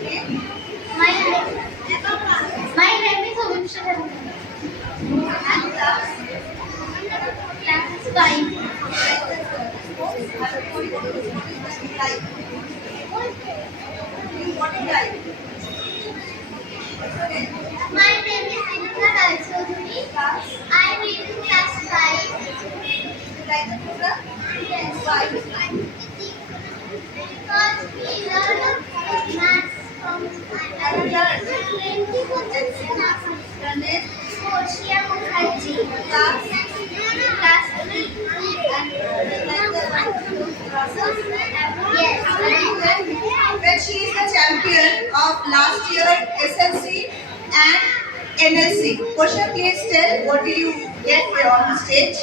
My name is Avimsha. And class 5. My name is Inna Kalsoduni. I read in class 5. Like the program? Yes. Why? Because we learn maths from learn 20 questions in maths. Soshia Mukherjee. Class 3. Yes. When she is the champion of last year SLC and NLC. Question, please tell what did you get here on the stage?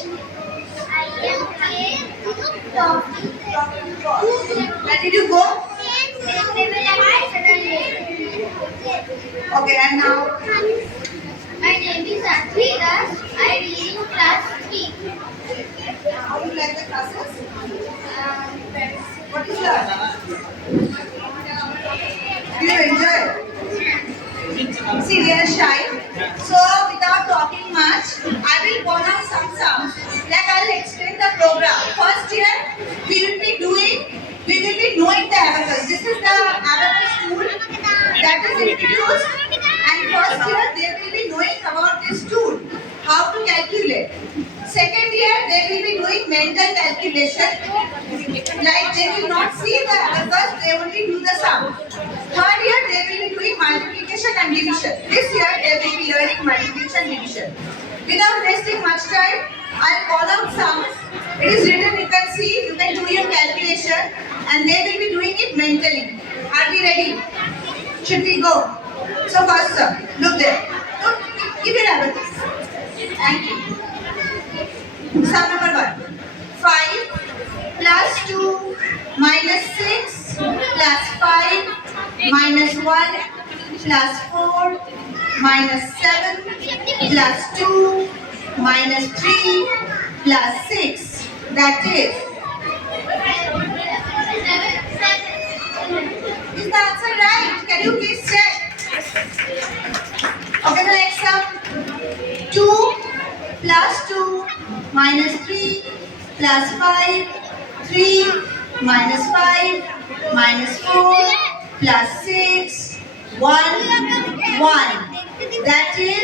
Where did you go? Okay, and now? My name is Advita. I read in class 3. How do you like the classes? What is that? Do you enjoy it? See, they are shy. So, without talking much, I will call out some sums. Like I will explain the program. First year, we will be knowing the abacus. This is the abacus tool that is introduced. And first year, they will be knowing about this tool, how to calculate. Second year, they will be doing mental calculation. Like they will not see the abacus, they only do the sum. Third year, they will be doing multiplication and division. This year, they will be learning multiplication and division. Without wasting much time, I'll call out sums. It is written, you can see, you can do your calculation and they will be doing it mentally. Are we ready? Should we go? So first sum, look there. Look, give your abacus. Thank you. Sum number 1. 5 plus 2 minus 6 plus 5 minus 1 plus 4 minus 7 plus 2 minus 3 plus 6. That is the answer right? Can you please check? Okay, the next sum. 2 plus 2 minus 3 plus 5 3 minus 5 minus 4 plus 6 1 1. That is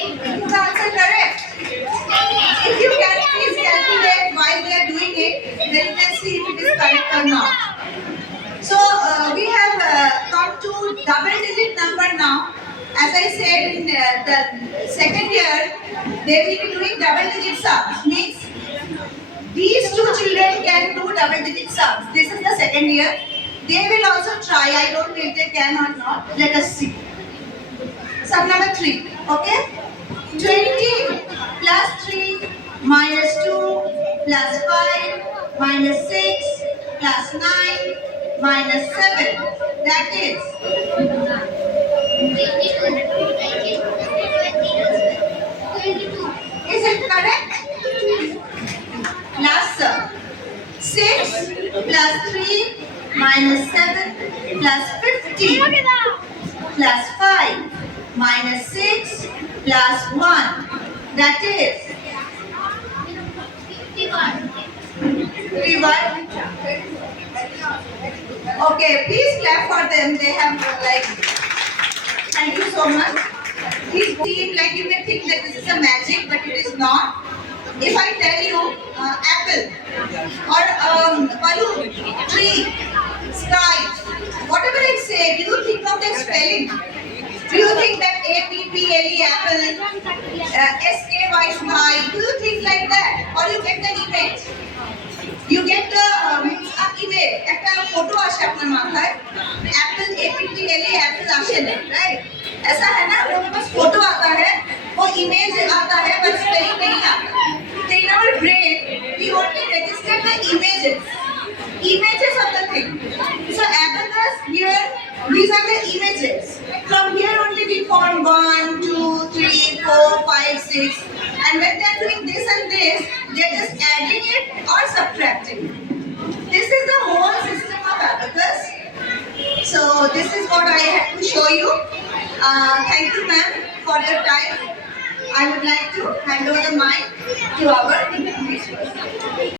the answer correct. If you can please calculate while they are doing it, then you can see if it is correct or not. So we have come to double digit number now. As I said, in the second year, they will be doing double digit sums. Means these two children can do double digit sums. This is the second year. They will also try. I don't know if they can or not. Let us see. Sum number 3. Okay? 20 plus 3 minus 2 plus 5 minus 6 plus 9 minus 7. That is 22. Is it correct? Last sum. 6 plus 3 minus 7 plus 15 plus 5 minus 6 plus 1. That is 51. Okay, please clap for them. They have like, thank you so much. Please seem like you may think that this is a magic, but it is not. If I tell you apple or balloon, tree, sky, whatever I say, do you think of the spelling? Do you think that A-P-P-L-E apple, S-K-Y sky? Do you think like that? Or you get the image? You get the image. একটা photo আসে আপনার মাথায় apple A-P-P-L-E apple আসে না, right? ऐसा है ना, वो बस फोटो आता है, वो इमेज आता है, बस स्पेलिंग नहीं आता. So in our brain, we only register the images of the thing. So abacus here, these are the images. From here only we form 1, 2, 3, 4, 5, 6. And when they are doing this and this, they are just adding it or subtracting. This is the whole system of abacus. this is what I had to show you. Thank you, ma'am, for your time. I would like to hand over the mic to our